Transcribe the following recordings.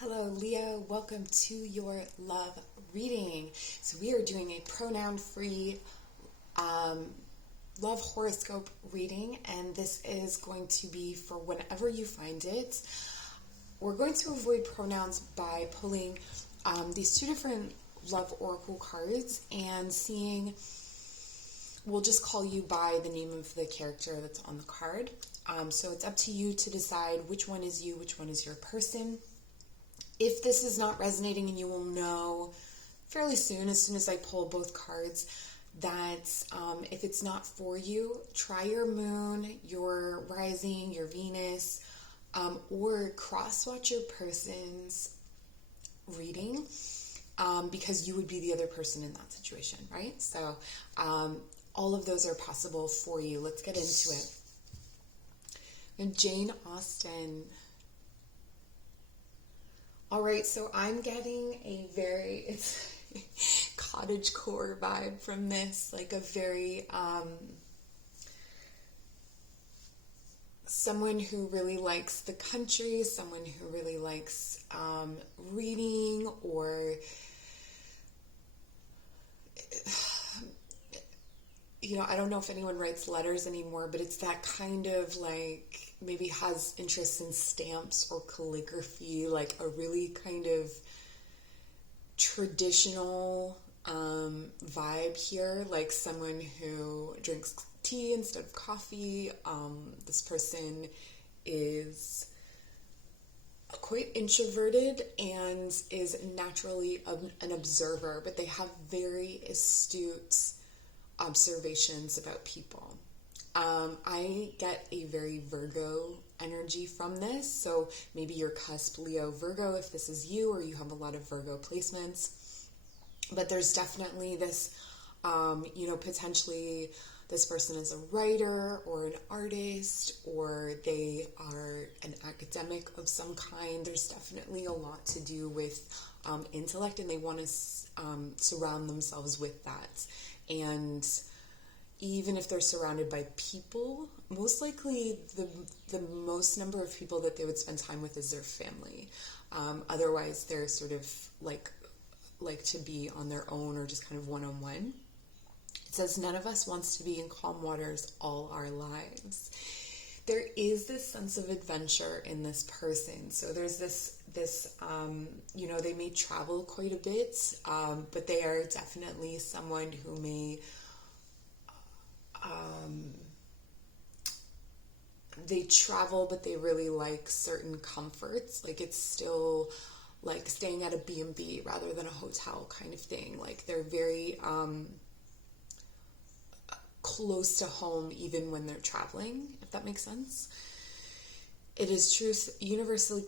Hello, Leo. Welcome to your love reading. So we are doing a pronoun-free love horoscope reading, and this is going to be for whenever you find it. We're going to avoid pronouns by pulling these two different love oracle cards and seeing. We'll just call you by the name of the character that's on the card. So it's up to you to decide which one is you, which one is your person. If this is not resonating, and you will know fairly soon as I pull both cards, that if it's not for you, try your moon, your rising, your Venus, or cross-watch your person's reading, because you would be the other person in that situation, right? So all of those are possible for you. Let's get into it. And Jane Austen. All right, so I'm getting a very cottagecore vibe from this, like a very, someone who really likes the country, someone who really likes reading, or, I don't know if anyone writes letters anymore, but it's that kind of like, maybe has interest in stamps or calligraphy, like a really kind of traditional vibe here, like someone who drinks tea instead of coffee. This person is quite introverted and is naturally an observer, but they have very astute observations about people. I get a very Virgo energy from this, so maybe you're cusp Leo Virgo if this is you, or you have a lot of Virgo placements. But there's definitely this, potentially this person is a writer or an artist, or they are an academic of some kind. There's definitely a lot to do with intellect, and they want to surround themselves with that. And even if they're surrounded by people, most likely the most number of people that they would spend time with is their family. Otherwise, they're sort of like to be on their own or just kind of one-on-one. It says, none of us wants to be in calm waters all our lives. There is this sense of adventure in this person. So there's this they may travel quite a bit, but they are definitely someone who may they travel, but they really like certain comforts. Like it's still like staying at a B&B rather than a hotel kind of thing. Like they're very close to home even when they're traveling, if that makes sense. It is truth universally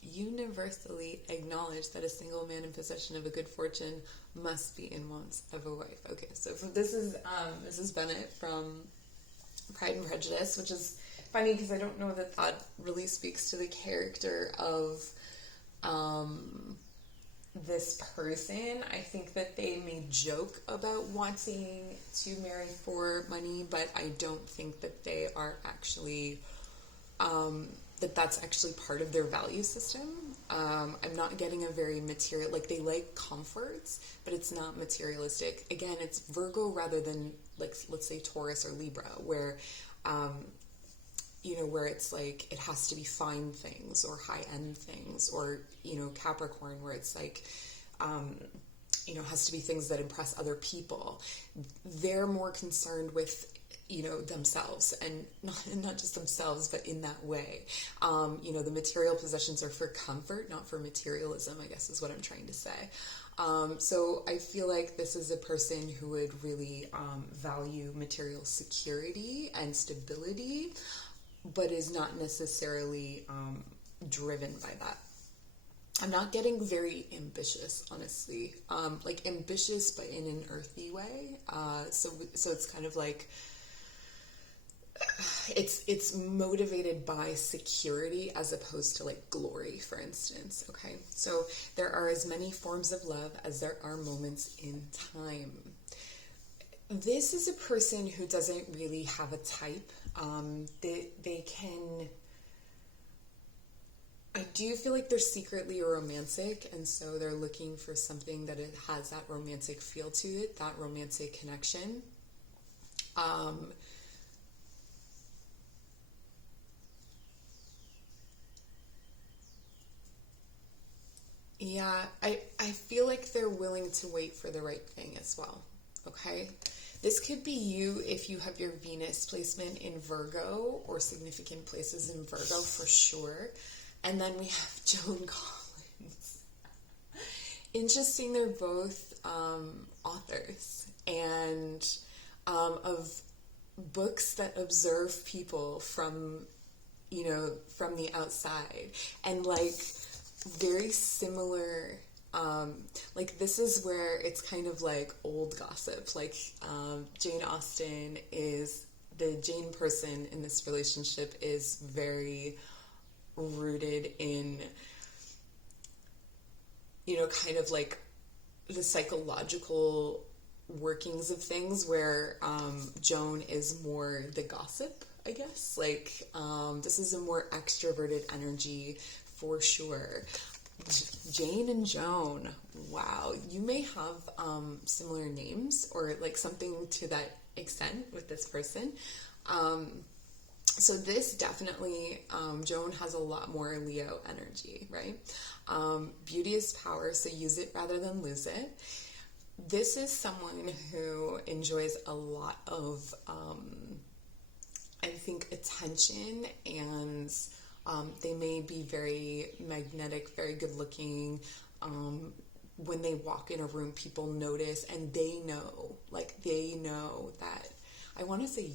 universally acknowledged that a single man in possession of a good fortune must be in want of a wife. Okay, so this is Bennett from Pride and Prejudice, which is funny because I don't know that really speaks to the character of this person. I think that they may joke about wanting to marry for money, but I don't think that they are actually that's actually part of their value system. I'm not getting a very material, like they like comforts, but it's not materialistic. Again, it's Virgo rather than like, let's say Taurus or Libra, where, where it's like, it has to be fine things or high-end things, or, Capricorn, where it's like, has to be things that impress other people. They're more concerned with themselves, and not just themselves, but in that way. The material possessions are for comfort, not for materialism, I guess is what I'm trying to say. So I feel like this is a person who would really value material security and stability, but is not necessarily driven by that. I'm not getting very ambitious, honestly. Like ambitious, but in an earthy way. So it's kind of like, it's motivated by security as opposed to like glory, for instance. Okay, so there are as many forms of love as there are moments in time. This is a person who doesn't really have a type. They can do you feel like they're secretly romantic, and so they're looking for something that it has that romantic feel to it, that romantic connection? Yeah, I feel like they're willing to wait for the right thing as well, okay? This could be you if you have your Venus placement in Virgo or significant places in Virgo for sure. And then we have Joan Collins. Interesting, they're both authors and of books that observe people from, from the outside. And like very similar, like this is where it's kind of like old gossip. Like Jane Austen is, the Jane person in this relationship is very rooted in, kind of like the psychological workings of things, where Joan is more the gossip, I guess. Like this is a more extroverted energy for sure. Jane and Joan, wow, you may have similar names or like something to that extent with this person. So this definitely, Joan has a lot more Leo energy, right? Beauty is power, so use it rather than lose it. This is someone who enjoys a lot of, I think, attention, and they may be very magnetic, very good looking. When they walk in a room, people notice, and they know that, I want to say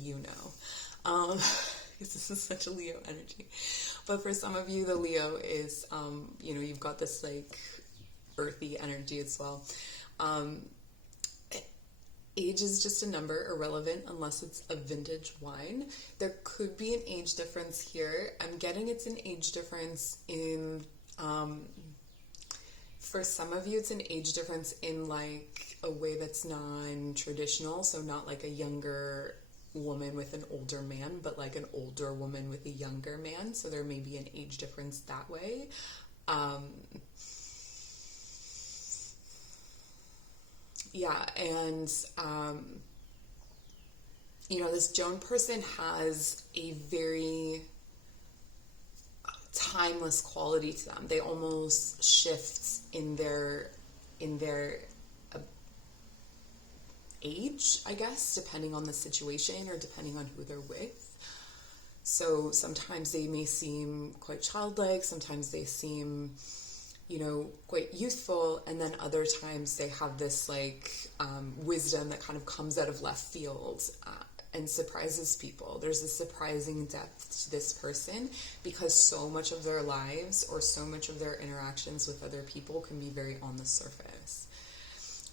because this is such a Leo energy. But for some of you, the Leo is, you've got this like earthy energy as well. Age is just a number, irrelevant unless it's a vintage wine. There could be an age difference here. I'm getting it's an age difference in, for some of you, it's an age difference in like a way that's non-traditional. So not like a younger woman with an older man, but like an older woman with a younger man. So there may be an age difference that way. Yeah, and, this Joan person has a very timeless quality to them. They almost shift in their age, I guess, depending on the situation or depending on who they're with. So sometimes they may seem quite childlike, sometimes they seem, quite youthful, and then other times they have this like wisdom that kind of comes out of left field and surprises people. There's a surprising depth to this person because so much of their lives or so much of their interactions with other people can be very on the surface.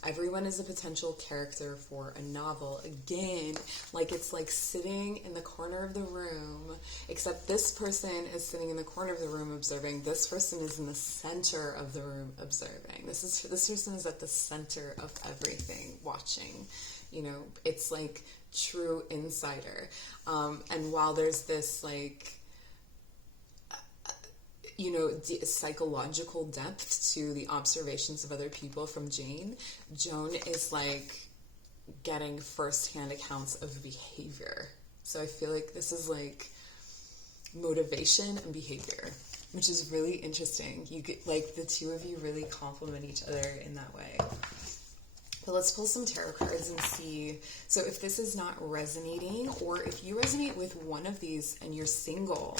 Everyone is a potential character for a novel. Again, like it's like sitting in the corner of the room, except this person is sitting in the corner of the room observing. This person is in the center of the room observing. This person is at the center of everything, watching. It's like true insider. And while there's this like, psychological depth to the observations of other people from Jane, Joan is like getting firsthand accounts of behavior. So I feel like this is like motivation and behavior, which is really interesting. You get like the two of you really complement each other in that way. But let's pull some tarot cards and see. So if this is not resonating, or if you resonate with one of these and you're single,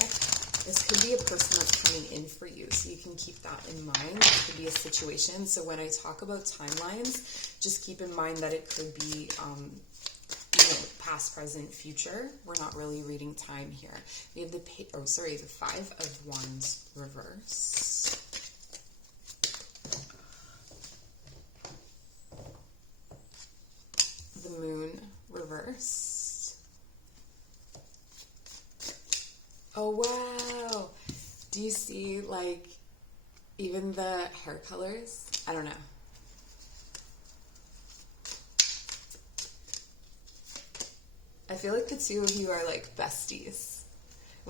this could be a person that's coming in for you, so you can keep that in mind. It could be a situation. So when I talk about timelines, just keep in mind that it could be, past, present, future. We're not really reading time here. We have the Five of Wands reverse. The Moon reverse. Oh, wow. Do you see, like, even the hair colors? I don't know. I feel like the two of you are, like, besties.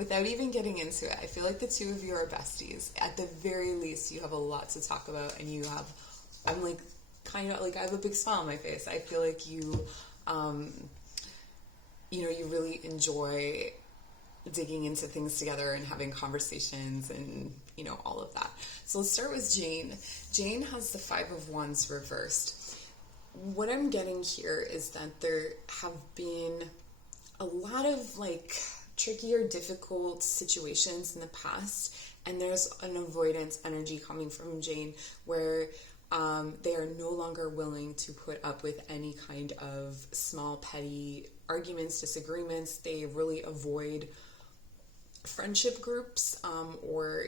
without even getting into it, I feel like the two of you are besties. At the very least, you have a lot to talk about, and I'm like, kind of like, I have a big smile on my face. I feel like you, you really enjoy digging into things together and having conversations and, all of that. So let's start with Jane. Jane has the 5 of Wands reversed. What I'm getting here is that there have been a lot of like tricky or difficult situations in the past, and there's an avoidance energy coming from Jane where they are no longer willing to put up with any kind of small petty arguments, disagreements. They really avoid friendship groups or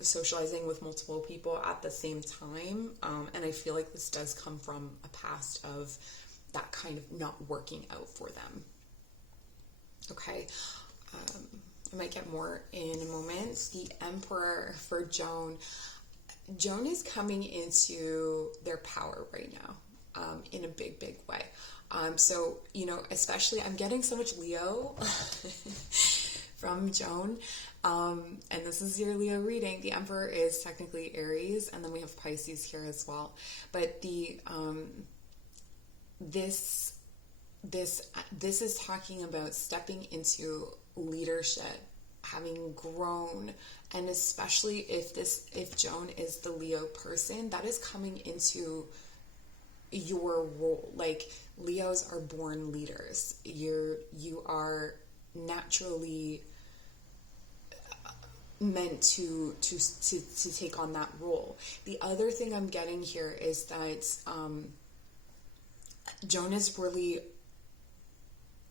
socializing with multiple people at the same time, and I feel like this does come from a past of that kind of not working out for them. Okay, I might get more in a moment. The Emperor for Joan. Joan is coming into their power right now in a big way. So especially I'm getting so much Leo from Joan, and this is your Leo reading. The Emperor is technically Aries, and then we have Pisces here as well. But the this is talking about stepping into leadership, having grown, and especially if Joan is the Leo person, that is coming into your role. Like, Leos are born leaders. You are naturally meant to take on that role. The other thing I'm getting here is that Joan is really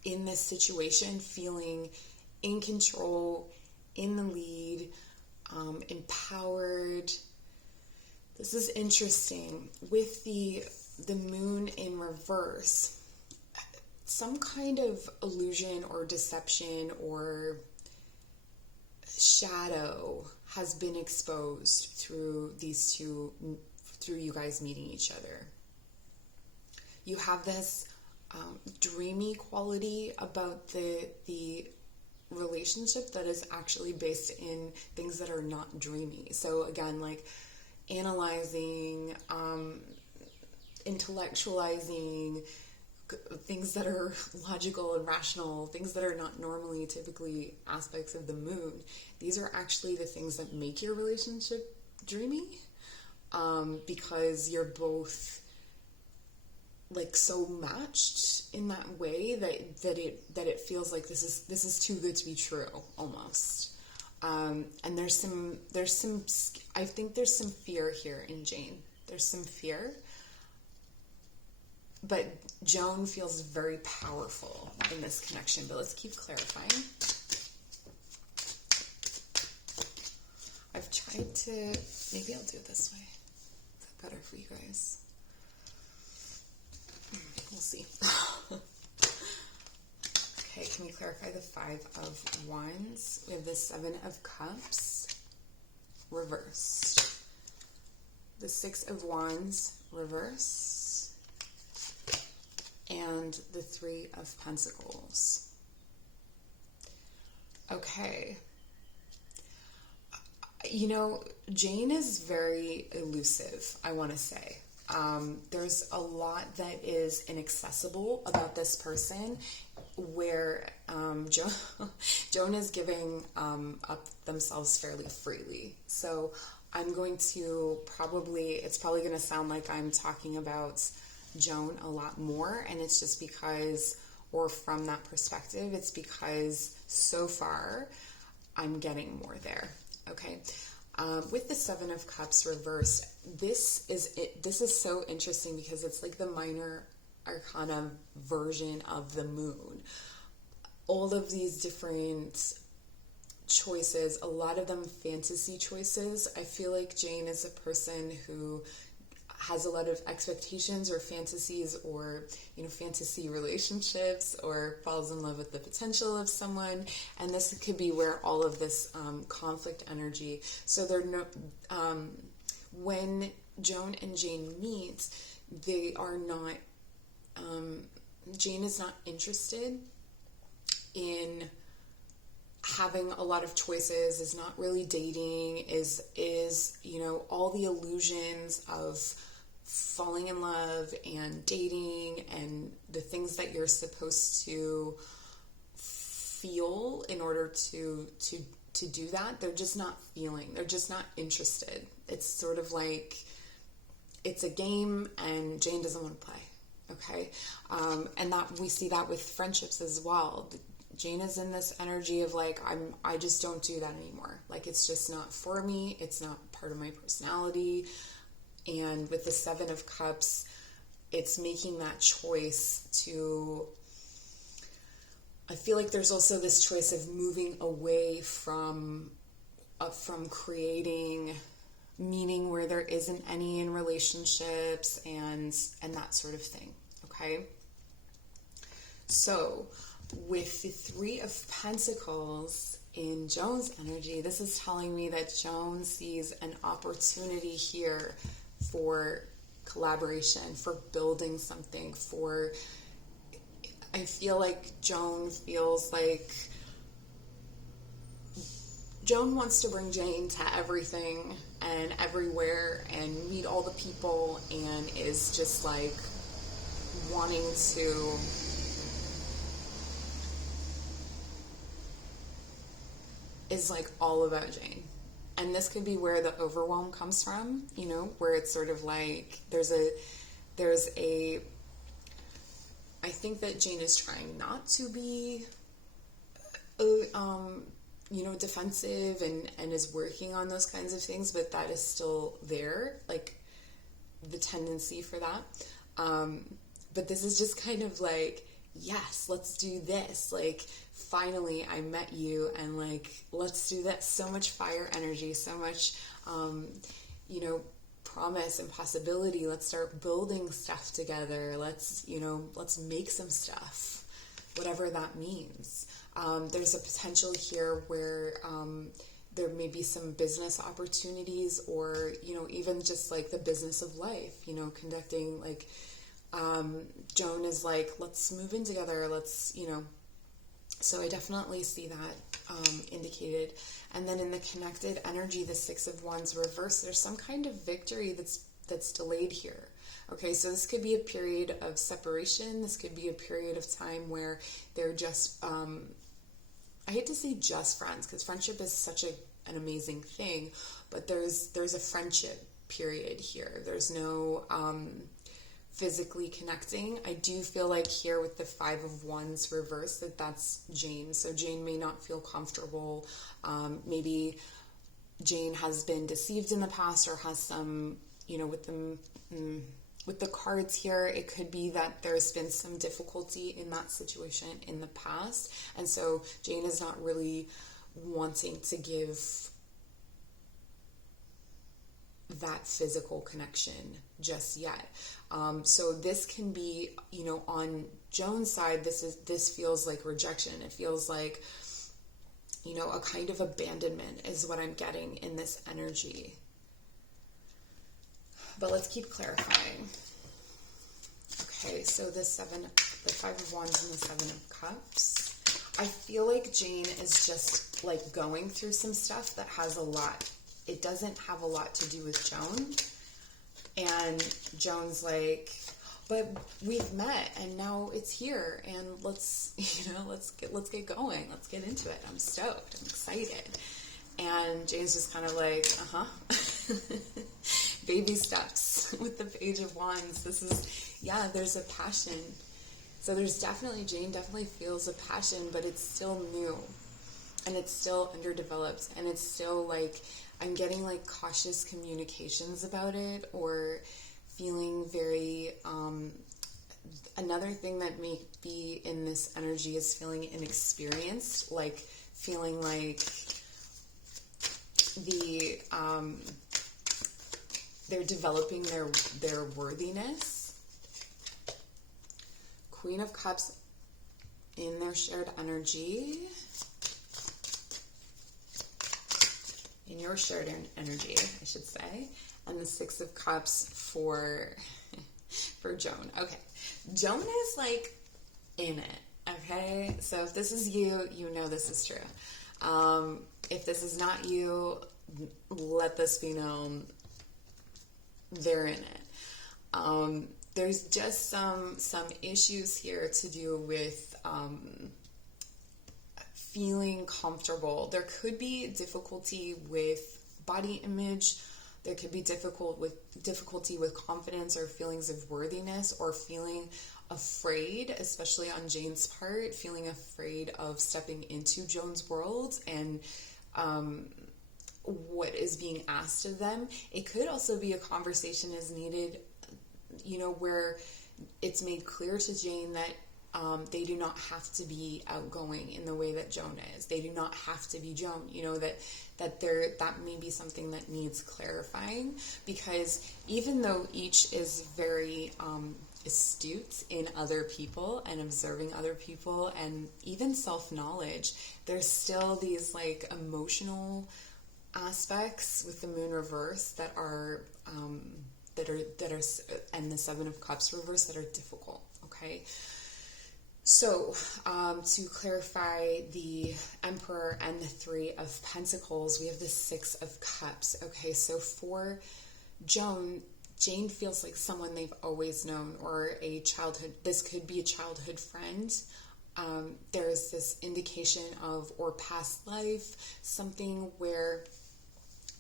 in this situation feeling in control, in the lead, empowered. This is interesting. With the moon in reverse, some kind of illusion or deception or shadow has been exposed through you guys meeting each other. You have this dreamy quality about the relationship that is actually based in things that are not dreamy. So again, like analyzing, intellectualizing, things that are logical and rational, things that are not normally typically aspects of the moon. These are actually the things that make your relationship dreamy, because you're both like so matched in that way that it feels like this is too good to be true almost. And there's some I think there's some fear here in Jane. There's some fear. But Joan feels very powerful in this connection. But let's keep clarifying. I've tried to, maybe I'll do it this way. Is that better for you guys? We'll see. Okay, can we clarify the 5 of Wands? We have the 7 of Cups reversed. The 6 of Wands reversed. And the 3 of Pentacles. Okay. Jane is very elusive, I want to say. There's a lot that is inaccessible about this person, where Joan is giving up themselves fairly freely. So I'm going to it's probably going to sound like I'm talking about Joan a lot more, and it's just because, or from that perspective, it's because so far I'm getting more there. Okay. With the 7 of Cups reversed, this is so interesting because it's like the minor arcana version of the moon. All of these different choices, a lot of them fantasy choices. I feel like Jane is a person who has a lot of expectations or fantasies, or fantasy relationships, or falls in love with the potential of someone, and this could be where all of this conflict energy. So when Joan and Jane meet, they are not. Jane is not interested in having a lot of choices, is not really dating, is you know, all the illusions of falling in love and dating and the things that you're supposed to feel in order to do that. They're just not feeling, they're just not interested. It's sort of like it's a game and Jane doesn't want to play. Okay. And that we see that with friendships as well. Jane is in this energy of like, I just don't do that anymore. Like, it's just not for me. It's not part of my personality. And with the Seven of Cups, it's making that choice to, I feel like there's also this choice of moving away from creating meaning where there isn't any in relationships and that sort of thing. Okay. So with the Three of Pentacles in Joan's energy, this is telling me that Joan sees an opportunity here for collaboration, for building something, I feel like Joan feels like Joan wants to bring Jane to everything and everywhere and meet all the people, and is just like wanting to is like all about Jane. And this could be where the overwhelm comes from, you know, where it's sort of like there's a I think that Jane is trying not to be you know, defensive and is working on those kinds of things, but that is still there, like the tendency for that. But this is just kind of like, yes, let's do this. Like, finally I met you and like, let's do this. So much fire energy, so much, you know, promise and possibility. Let's start building stuff together. Let's make some stuff, whatever that means. There's a potential here where there may be some business opportunities, or, you know, even just like the business of life, you know, conducting like, Joan is like, let's move in together. Let's, you know, so I definitely see that indicated. And then in the connected energy, the Six of Wands reverse, there's some kind of victory that's delayed here. Okay, so this could be a period of separation. This could be a period of time where they're just, I hate to say just friends, because friendship is such an amazing thing, but there's a friendship period here. There's no physically connecting. I do feel like here with the Five of Wands reverse that's Jane. So Jane may not feel comfortable. Maybe Jane has been deceived in the past, or has some, you know, with the cards here, it could be that there's been some difficulty in that situation in the past. And so Jane is not really wanting to give that physical connection just yet. So this can be, you know, on Joan's side, this feels like rejection. It feels like, you know, a kind of abandonment is what I'm getting in this energy. But let's keep clarifying. Okay, so the Five of Wands and the Seven of Cups. I feel like Jane is just like going through some stuff that has a lot. It doesn't have a lot to do with Joan. And Joan's like, but we've met and now it's here, and let's get going. Let's get into it. I'm stoked. I'm excited. And Jane's just kind of like, baby steps with the Page of Wands. This is, yeah, there's a passion. So Jane definitely feels a passion, but it's still new and it's still underdeveloped, and it's still like, I'm getting like cautious communications about it, or feeling very, another thing that may be in this energy is feeling inexperienced, like feeling like they're developing their worthiness. Queen of Cups in their shared energy. In your shared energy, I should say. And the Six of Cups for Joan. Okay. Joan is like in it. Okay. So if this is you, you know this is true. If this is not you, let this be known. They're in it. There's just some issues here to do with feeling comfortable. There could be difficulty with body image. There could be difficulty with confidence or feelings of worthiness, or feeling afraid, especially on Jane's part, feeling afraid of stepping into Joan's world and what is being asked of them. It could also be a conversation is needed, where it's made clear to Jane that they do not have to be outgoing in the way that Joan is. They do not have to be Joan. That may be something that needs clarifying, because even though each is very astute in other people and observing other people and even self-knowledge, there's still these emotional aspects with the moon reverse that are and the Seven of Cups reverse that are difficult. Okay. So, to clarify the Emperor and the Three of Pentacles, we have the Six of Cups. Okay, so for Joan, Jane feels like someone they've always known, or this could be a childhood friend. There's this indication of, or past life, something where,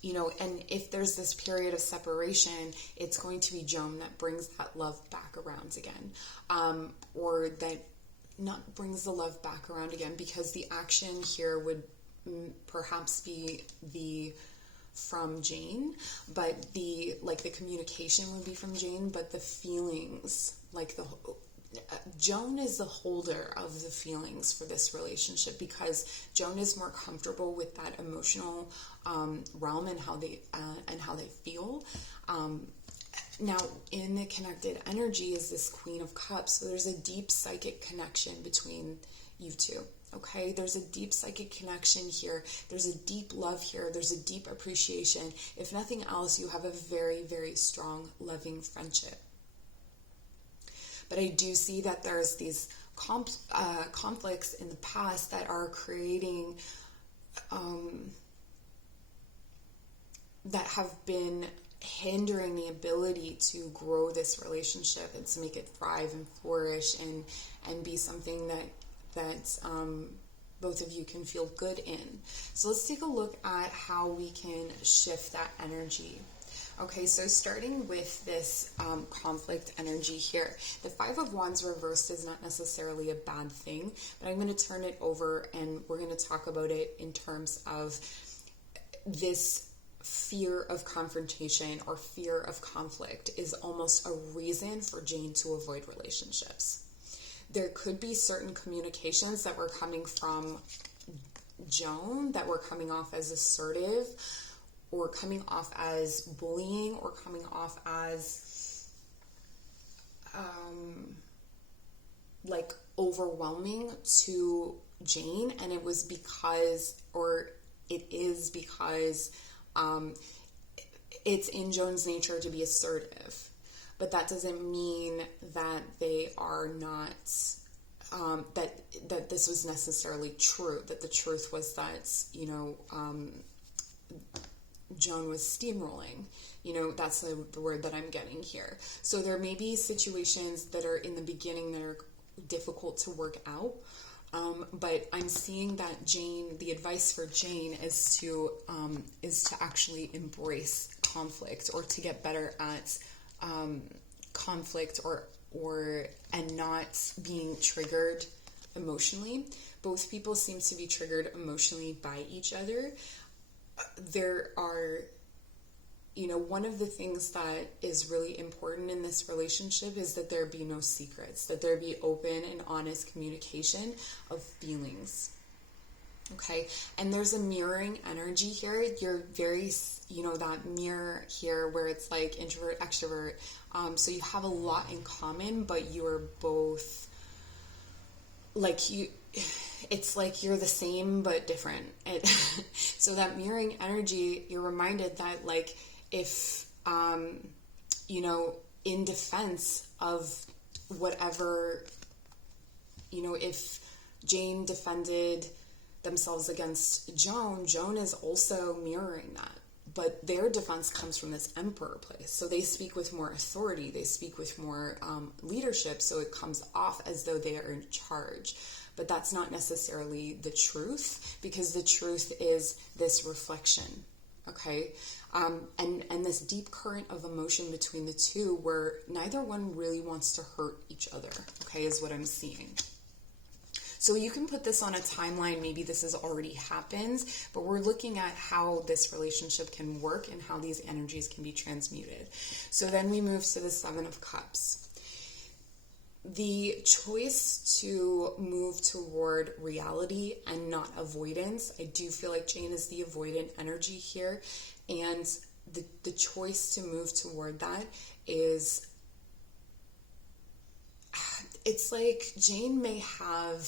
and if there's this period of separation, it's going to be Joan that brings that love back around again. Or that not brings the love back around again, because the action here would perhaps be from Jane, but the communication would be from Jane, but the feelings, Joan is the holder of the feelings for this relationship, because Joan is more comfortable with that emotional realm and how they feel. Now, in the connected energy is this Queen of Cups, so there's a deep psychic connection between you two. Okay, there's a deep psychic connection here. There's a deep love here. There's a deep appreciation. If nothing else, you have a very, very strong, loving friendship. But I do see that there's these conflicts in the past that are creating, that have been hindering the ability to grow this relationship and to make it thrive and flourish and be something that both of you can feel good in. So let's take a look at how we can shift that energy. Okay, so starting with this conflict energy here, the Five of Wands reversed is not necessarily a bad thing, but I'm going to turn it over and we're going to talk about it in terms of this fear of confrontation or fear of conflict is almost a reason for Jane to avoid relationships. There could be certain communications that were coming from Joan that were coming off as assertive, or coming off as bullying, or coming off as overwhelming to Jane, and it was because, or it is because it's in Joan's nature to be assertive, but that doesn't mean that they are not, that this was necessarily true, that the truth was that, Joan was steamrolling. That's the word that I'm getting here. So there may be situations that are in the beginning that are difficult to work out. But I'm seeing that the advice for Jane is to actually embrace conflict, or to get better at conflict, and not being triggered emotionally. Both people seem to be triggered emotionally by each other. There are, one of the things that is really important in this relationship is that there be no secrets, that there be open and honest communication of feelings. Okay, and there's a mirroring energy here. You're very, that mirror here where it's like introvert, extrovert. So you have a lot in common, but you are both it's like you're the same but different. So that mirroring energy, you're reminded that if, in defense of whatever, if Jane defended themselves against Joan, Joan is also mirroring that. But their defense comes from this emperor place. So they speak with more authority. They speak with more leadership. So it comes off as though they are in charge. But that's not necessarily the truth, because the truth is this reflection. Okay? And this deep current of emotion between the two where neither one really wants to hurt each other. Okay, is what I'm seeing. So you can put this on a timeline. Maybe this has already happened, but we're looking at how this relationship can work and how these energies can be transmuted. So then we move to the Seven of Cups. The choice to move toward reality and not avoidance. I do feel like Jane is the avoidant energy here. And the choice to move toward that is, it's like Jane may have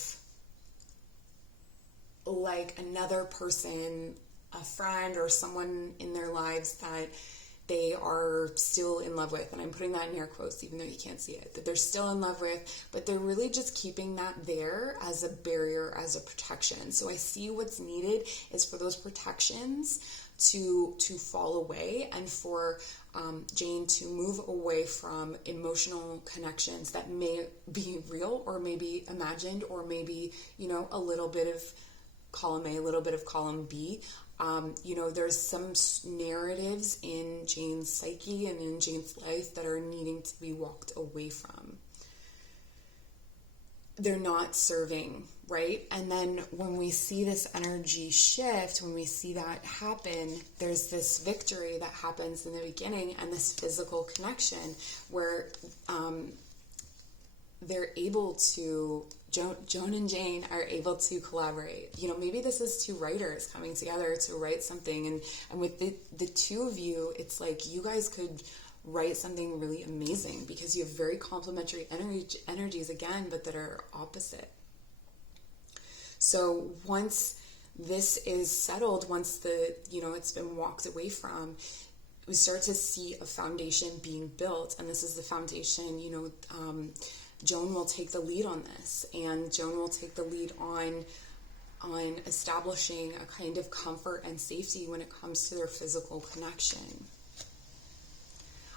like another person, a friend or someone in their lives that they are still in love with. And I'm putting that in air quotes, even though you can't see it, that they're still in love with, but they're really just keeping that there as a barrier, as a protection. So I see what's needed is for those protections to fall away, and for Jane to move away from emotional connections that may be real or maybe imagined, or maybe, a little bit of column A, a little bit of column B. There's some narratives in Jane's psyche and in Jane's life that are needing to be walked away from. They're not serving, right? And then when we see this energy shift, when we see that happen, there's this victory that happens in the beginning and this physical connection where they're able to, Joan and Jane are able to collaborate. Maybe this is two writers coming together to write something. And with the two of you, it's like you guys could write something really amazing because you have very complementary energies again, but that are opposite. So once this is settled, once it's been walked away from, we start to see a foundation being built. And this is the foundation, Joan will take the lead on this, and Joan will take the lead on establishing a kind of comfort and safety when it comes to their physical connection.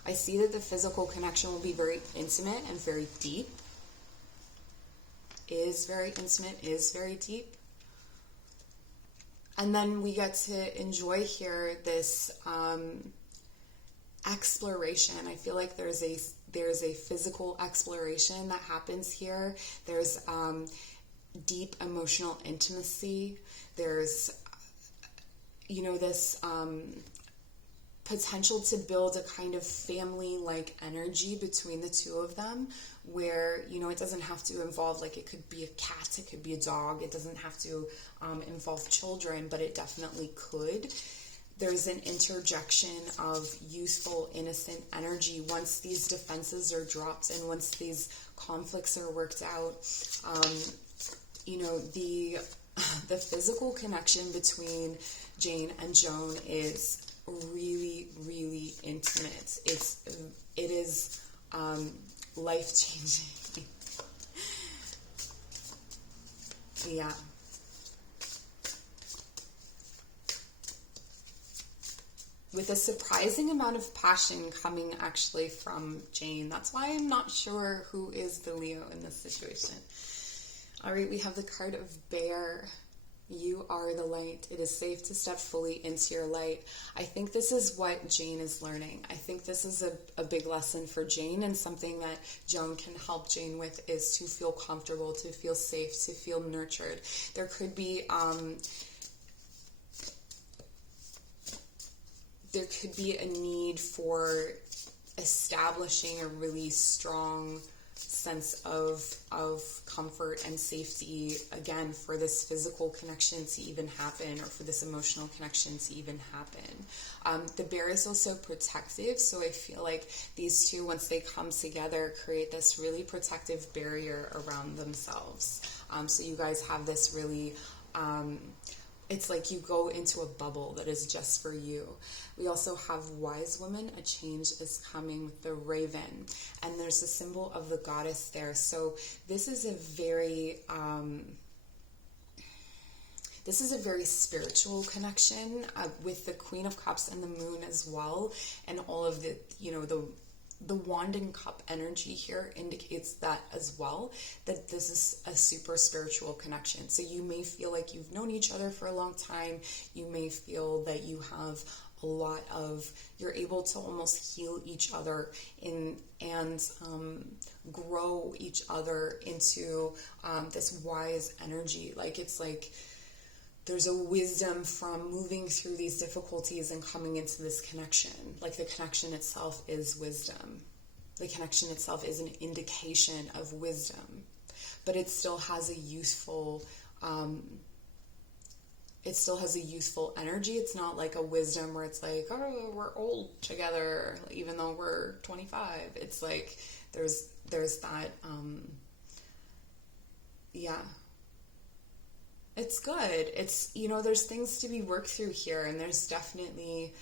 I see that the physical connection will be very intimate and very deep. Is very intimate, is very deep. And then we get to enjoy here this exploration. I feel like there's a physical exploration that happens here. There's deep emotional intimacy. There's this potential to build a kind of family-like energy between the two of them where, it doesn't have to involve, like, it could be a cat, it could be a dog, it doesn't have to involve children, but it definitely could. There's an interjection of youthful, innocent energy once these defenses are dropped and once these conflicts are worked out. The physical connection between Jane and Joan is really, really intimate. It is life-changing. Yeah. With a surprising amount of passion coming actually from Jane. That's why I'm not sure who is the Leo in this situation. All right, we have the card of Bear. You are the light. It is safe to step fully into your light. I think this is what Jane is learning. I think this is a big lesson for Jane, and something that Joan can help Jane with is to feel comfortable, to feel safe, to feel nurtured. There could be a need for establishing a really strong sense of comfort and safety, again, for this physical connection to even happen, or for this emotional connection to even happen. The bear is also protective, so I feel like these two, once they come together, create this really protective barrier around themselves. So you guys have this really... it's like you go into a bubble that is just for you. We also have wise woman. A change is coming with the raven. And there's a symbol of the goddess there. So this is a very... This is a very spiritual connection with the Queen of Cups and the Moon as well, and all of the, the Wand and Cup energy here indicates that as well, that this is a super spiritual connection. So you may feel like you've known each other for a long time. You may feel that you have a lot of, you're able to almost heal each other and grow each other into this wise energy. Like, it's like there's a wisdom from moving through these difficulties and coming into this connection. Like, the connection itself is wisdom. The connection itself is an indication of wisdom, but it still has a youthful energy. It's not like a wisdom where it's like, oh, we're old together, even though we're 25. It's like there's that, it's good. It's, there's things to be worked through here, and there's definitely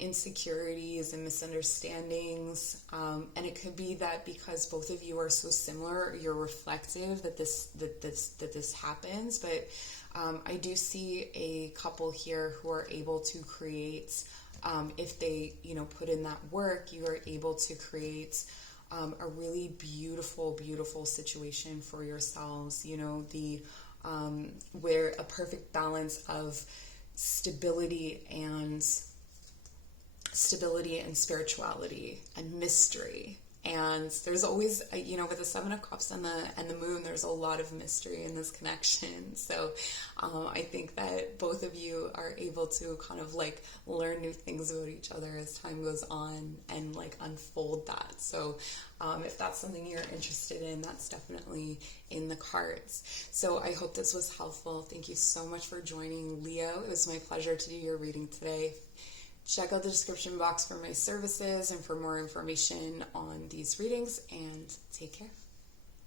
insecurities and misunderstandings, and it could be that because both of you are so similar, you're reflective that this happens. But I do see a couple here who are able to create, if they put in that work, you are able to create a really beautiful situation for yourselves. Where a perfect balance of stability and spirituality and mystery. And there's always, with the Seven of Cups and the Moon, there's a lot of mystery in this connection. So I think that both of you are able to kind of like learn new things about each other as time goes on and like unfold that. So if that's something you're interested in, that's definitely in the cards. So I hope this was helpful. Thank you so much for joining, Leo. It was my pleasure to do your reading today. Check out the description box for my services and for more information on these readings, and take care.